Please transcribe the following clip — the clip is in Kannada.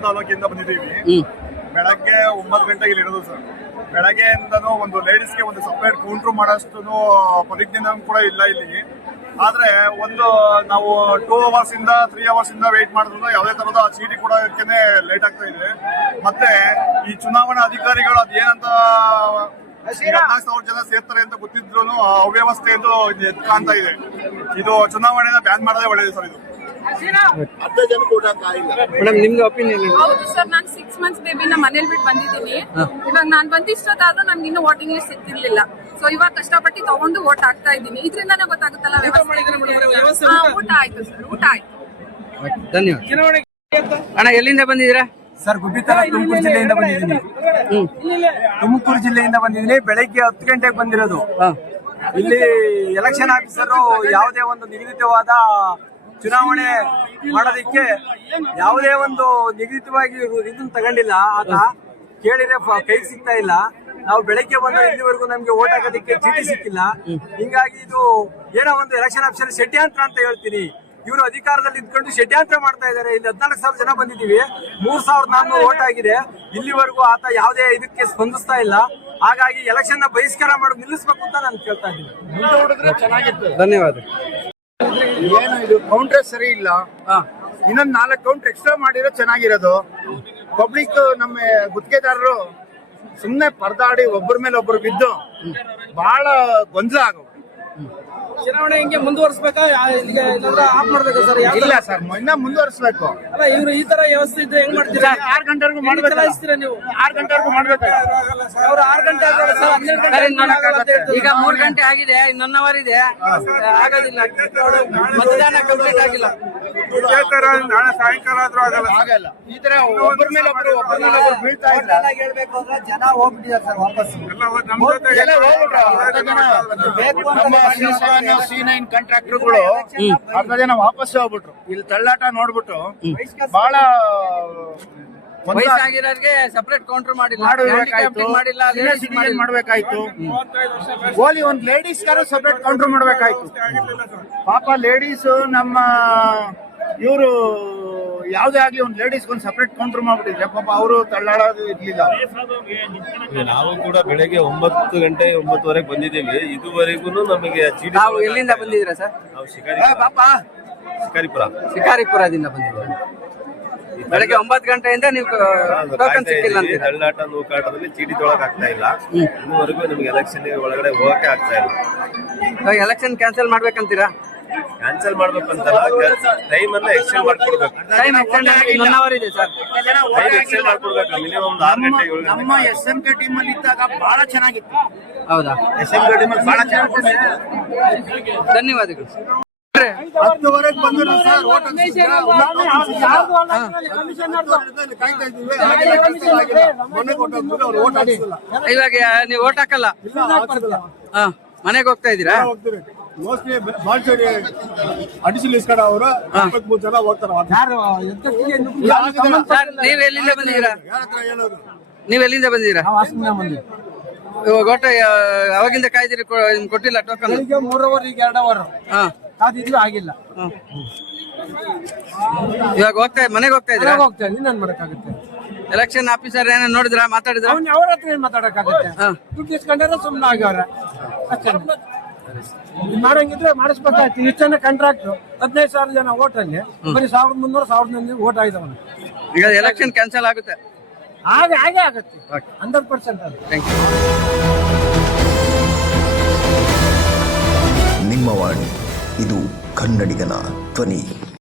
ಕುಂದಗೋಳ ತಾಲೂಕಿಂದ ಬಂದಿದ್ದೀವಿ. ಬೆಳಗ್ಗೆ 9 ಗಂಟೆಗೆ ಇರೋದು ಸರ್. ಬೆಳಗ್ಗೆಯಿಂದನೂ ಒಂದು ಲೇಡೀಸ್ಗೆ ಒಂದು ಸಪ್ರೇಟ್ ಕೌಂಟ್ರ್ ಮಾಡೋಷ್ಟು ಪರಿಜ್ಞಾನ ಕೂಡ ಇಲ್ಲ ಇಲ್ಲಿ. ಆದ್ರೆ ಒಂದು ನಾವು 2 hours ಇಂದ 3 hours ಇಂದ ವೇಟ್ ಮಾಡಿದ್ರು ಯಾವುದೇ ತರದ ಚೀಟಿ ಕೊಡೋಕೆ ಲೇಟ್ ಆಗ್ತಾ ಇದೆ. ಮತ್ತೆ ಈ ಚುನಾವಣಾ ಅಧಿಕಾರಿಗಳು ಅದೇನಂತ 14,000 ಜನ ಸೇರ್ತಾರೆ ಅಂತ ಗೊತ್ತಿದ್ರು ಅವ್ಯವಸ್ಥೆ ಎಂದು ಕಾಣ್ತಾ ಇದೆ. ಇದು ಚುನಾವಣೆನ ಬ್ಯಾನ್ ಮಾಡೋದೇ ಒಳ್ಳೆಯದು ಸರ್. ಇದು 10 ಜನ ಕೂಡ ಮೇಡಮ್, ನಿಮ್ದು ಒಪಿನಿಯನ್? ಹೌದು ಸರ್, ನಾನು 6 months ಬೇಬಿನ ಮನೇಲಿ ಬಿಟ್ಟು ಬಂದಿದ್ದೀನಿ. ಇವಾಗ ನಾನು ಬಂದಿಷ್ಟೊತ್ತಾದ್ರೂ ನನ್ಗೆ ಇನ್ನೂ ವೋಟಿಂಗ್ ಲಿಸ್ಟ್ ಸಿಕ್ತಿರ್ಲಿಲ್ಲ. ಸೊ ಇವಾಗ ಕಷ್ಟಪಟ್ಟು ತಗೊಂಡು ವೋಟ್ ಹಾಕ್ತಾ ಇದ್ದೀನಿ. ಇದರಿಂದಾನೇ ಗೊತ್ತಾಗುತ್ತಲ್ಲ ಊಟ ಆಯ್ತು ಸರ್, ಊಟ ಆಯ್ತು. ಧನ್ಯವಾದ. ಅಣ್ಣ, ಎಲ್ಲಿಂದ ಬಂದಿದ್ದೀರಾ? ಸರ್, ಗುಬ್ಬಿತರ ತುಮಕೂರು ಜಿಲ್ಲೆಯಿಂದ ಬಂದಿದ್ದೀನಿ. ತುಮಕೂರು ಜಿಲ್ಲೆಯಿಂದ ಬಂದಿದ್ದೀನಿ. ಬೆಳಗ್ಗೆ 10 ಗಂಟೆಗೆ ಬಂದಿರೋದು. ಇಲ್ಲಿ ಎಲೆಕ್ಷನ್ ಆಫೀಸರು ಯಾವುದೇ ಒಂದು ನಿಗದಿತವಾದ ಚುನಾವಣೆ ಮಾಡೋದಿಕ್ಕೆ ಯಾವುದೇ ಒಂದು ನಿಗದಿತವಾಗಿ ಇದನ್ನ ತಗೊಂಡಿಲ್ಲ. ಆತ ಕೇಳಿದ್ರೆ ಕೈಗೆ ಸಿಗ್ತಾ ಇಲ್ಲ. ನಾವು ಬೆಳಗ್ಗೆ ಬಂದ್ರೆ ಇಲ್ಲಿವರೆಗೂ ನಮ್ಗೆ ಓಟ್ ಹಾಕೋದಕ್ಕೆ ಚೀಟಿ ಸಿಕ್ಕಿಲ್ಲ. ಹಿಂಗಾಗಿ ಇದು ಏನೋ ಒಂದು ಎಲೆಕ್ಷನ್ ಆಫೀಸರ್ ಷಡ್ಯಂತ್ರ ಅಂತ ಹೇಳ್ತೀನಿ. ಇವರು ಅಧಿಕಾರದಲ್ಲಿ ಇದ್ಕೊಂಡು ಷಡ್ಯಂತ್ರ ಮಾಡ್ತಾ ಇದ್ದಾರೆ. ಇಲ್ಲಿ 14,000 ಜನ ಬಂದಿದ್ದೀವಿ. 3,400 ಓಟ್ ಆಗಿದೆ. ಇಲ್ಲಿವರೆಗೂ ಆತ ಯಾವುದೇ ಇದಕ್ಕೆ ಸ್ಪಂದಿಸ್ತಾ ಇಲ್ಲ. ಹಾಗಾಗಿ ಎಲೆಕ್ಷನ್ ನ ಬಹಿಷ್ಕಾರ ಮಾಡಿ ನಿಲ್ಲಿಸಬೇಕು ಅಂತ ನಾನು ಕೇಳ್ತಾ ಇದ್ದೀನಿ. ಚೆನ್ನಾಗಿತ್ತು. ಧನ್ಯವಾದ. ಏನು ಇದು ಕೌಂಟ್ರೆ ಸರಿ ಇಲ್ಲ. ಇನ್ನೊಂದು 4 ಕೌಂಟರ್ ಎಕ್ಸ್ಟ್ರಾ ಮಾಡಿರೋ ಚೆನ್ನಾಗಿರೋದು. ಪಬ್ಲಿಕ್ ನಮ್ಮ ಗುತ್ತಿಗೆದಾರರು ಸುಮ್ಮನೆ ಪರದಾಡಿ ಒಬ್ಬರ ಮೇಲೆ ಒಬ್ಬರು ಬಿದ್ದು ಬಹಳ ಗೊಂದಲ ಆಗೋ. ಚುನಾವಣೆ ಹಿಂಗೆ ಮುಂದುವರಿಸಬೇಕಾ ಆಫ್ ಮಾಡ್ಬೇಕಾ ಸರ್? ಇಲ್ಲ ಸರ್, ಇನ್ನ ಮುಂದುವರಿಸಬೇಕು. ಅಲ್ಲ, ಇವ್ರು ಈ ತರ ವ್ಯವಸ್ಥೆ ಇದ್ರೆ ಹೆಂಗ್ ಮಾಡ್ತೀರಾ? 6 ಗಂಟೆವರೆಗೂ ಮಾಡ್ಬೇಕಾ ನೀವು? 6 ಗಂಟೆವರೆಗೂ ಮಾಡ್ಬೇಕು. ಅವ್ರು 6 ಗಂಟೆ ಆಗೋಲ್ಲ ಸರ್, 12 ಗಂಟೆ. ಈಗ 3 ಗಂಟೆ ಆಗಿದೆ, ಇನ್ನೊಂದು ಅವರ್ ಇದೆ. ಆಗೋದಿಲ್ಲ, ಮತದಾನ ಕಂಪ್ಲೀಟ್ ಆಗಿಲ್ಲ. ನಾಳೆ ಸಾಯಂಕಾಲ ಆದ್ರೂ ಆಗಲ್ಲ. ಈ ತರ ಒಬ್ಬರ ಮೇಲೆ ಒಬ್ಬರು ಬೀಳ್ತಾ ಇಲ್ಲ. ಹೇಳ್ಬೇಕು ಅಂದ್ರೆ ಜನ ಹೋಗ್ಬಿಟ್ಟಿದ್ದಾರೆ ಸರ್ ವಾಪಸ್. C9 ಕಾಂಟ್ರಾಕ್ಟರ್ಗಳು ಅರ್ಧ ಜನ ವಾಪಸ್ ಹೋಗ್ಬಿಟ್ರು. ಇಲ್ಲಿ ತಳ್ಳಾಟ ನೋಡ್ಬಿಟ್ಟು ಬಹಳ ವಯಸ್ಸಾಗಿರೋರಿಗೆ ಸಪರೇಟ್ ಕೌಂಟರ್ ಮಾಡ್ಬೇಕಾಯ್ತು. ಓಲಿ ಒಂದ್ ಲೇಡೀಸ್ ಗಾರು ಸಪರೇಟ್ ಕೌಂಟರ್ ಮಾಡ್ಬೇಕಾಯ್ತು. ಪಾಪ ಲೇಡೀಸ್ ನಮ್ಮ ಇವರು ಯಾವ್ದೇ ಆಗ್ಲಿ ಒಂದು ಲೇಡೀಸ್ ಒಂದು ಸಪರೇಟ್ ಕೌಂಟರ್ ಮಾಡ್ಬಿಟ್ಟಿದ್ರೆ ಪಾಪ ಅವರು ತಳ್ಳಾಡೋದು ಇರ್ಲಿಲ್ಲ. ನಾವು ಕೂಡ ಬೆಳಗ್ಗೆ 9 ಗಂಟೆ 9:30 ಬಂದಿದ್ದೀವಿ. ಇದುವರೆಗೂ ನಮಗೆ ಚೀಟಿ. ನಾವು ಎಲ್ಲಿಂದ ಬಂದಿದ್ದೀರಾ ಸರ್? ನಾವು ಶಿಕಾರಿಪುರದಿಂದ ಬಂದಿದ್ದೀವಿ. ಬೆಳಗ್ಗೆ 9 ಗಂಟೆಯಿಂದ ನೀವು ಟೋಕನ್ ಸಿಕ್ಕಿಲ್ಲ ಅಂತ ತಳ್ಳಾಟ ನೂಕಾಟದಲ್ಲಿ ಚೀಟಿ ತೊಳಕ್ ಆಗ್ತಾ ಇಲ್ಲ. ಇನ್ನುವರೆಗೂ ನಿಮ್ಗೆ ಎಲೆಕ್ಷನ್ ಒಳಗಡೆ ಹೋಗಕ್ಕೆ ಆಗ್ತಾ ಇಲ್ಲ. ಎಲೆಕ್ಷನ್ ಕ್ಯಾನ್ಸಲ್ ಮಾಡ್ಬೇಕಂತೀರಾ? ಕ್ಯಾನ್ಸಲ್ ಮಾಡ್ಬೇಕಂತಲ್ಲ, ಟೈಮ್ ಅನ್ನ ಎಕ್ಸ್ಟೆಂಡ್ ಮಾಡ್ಕೊಡ್ಬೇಕು. ಟೈಮ್ ಎಕ್ಸ್ಟೆಂಡ್ 1 ಅವರ್ ಇದೆ ಸರ್. ಟೈಮ್ ಎಕ್ಸ್ಟೆಂಡ್ ಮಾಡ್ಕೊಡ್ಬೇಕು. ಮಿನಿಮಮ್ 6 ಗಂಟೆ 7 ಗಂಟೆ. ನಮ್ಮ SMK ಟೀಮ್ ಅಲ್ಲಿ ಇದ್ದಾಗ ಬಹಳ ಚೆನ್ನಾಗಿತ್ತು. ಹೌದಾ? SMK ಟೀಮ್ ಅಲ್ಲಿ ಬಹಳ ಚೆನ್ನಾಗಿತ್ತು. ಧನ್ಯವಾದಗಳು. 10ವರೆಗೆ ಬಂದಿರೋ ಸರ್. ಇವಾಗ ನೀವು ಓಟ್ ಹಾಕಲ್ಲ? ಮನೆಗೆ ಹೋಗ್ತಾ ಇದ್ದೀರಾ? ಮೋಸ್ಟ್ಲಿ ಬಾಲ್ಚೇರಿ ಅಡಿಷನಲ್ ಇಸ್ಕೊಂಡ ಅವರು 23 ಜನ ಹೋಗ್ತಾರೆ. ನೀವ್ ಎಲ್ಲಿಂದ ಬಂದಿದ್ದೀರಾ? ಇವಾಗ ಓಟ ಅವಾಗಿಂದ ಕಾಯ್ದಿರಿ, ಕೊಟ್ಟಿಲ್ಲ ಟೋಕನ್? 3 ಅವರ್, ಈಗ 2 ಅವರ್ ಕಾದಿದ್ವಿ, ಆಗಿಲ್ಲ. ಇವಾಗ ಮನೆಗೆ ಹೋಗ್ತಾ ಇದ್ದೀರಾ? ಹೋಗ್ತಾ ಇದ್ದೀನಿ. ನಾನು ಮಾಡಕ್ಕಾಗುತ್ತೆ? ಎಲೆಕ್ಷನ್ ಆಫೀಸರ್ ಏನೋ ನೋಡಿದ್ರ, ಮಾತಾಡಿದ್ರ? ಅವ್ರ ಹತ್ರ ಏನ್ ಮಾತಾಡಕ್ಕಾಗುತ್ತೆ? ದುಡ್ಡು ಇಸ್ಕೊಂಡ್ರೆ ಸುಮ್ಮನೆ ಆಗ್ಯಾವ್ರೆ ಅಷ್ಟೇ. ಮಾಡಂಗಿದ್ರೆ ಮಾಡಿಸ್ಬೇಕಾಯ್ತು. ಇಷ್ಟು ಜನ ಕಾಂಟ್ರಾಕ್ಟ್ 15,000 ಜನ ಓಟಲ್ಲಿ ಬರೀ 1,300 1,400 ಓಟ್ ಆಗಿದವನು. ಈಗ ಎಲೆಕ್ಷನ್ ಕ್ಯಾನ್ಸಲ್ ಆಗುತ್ತೆ? ಹಾಗೆ ಆಗುತ್ತೆ 100%. ನಿಮ್ಮ ವಾಣಿ, ಇದು ಕನ್ನಡಿಗನ ಧ್ವನಿ.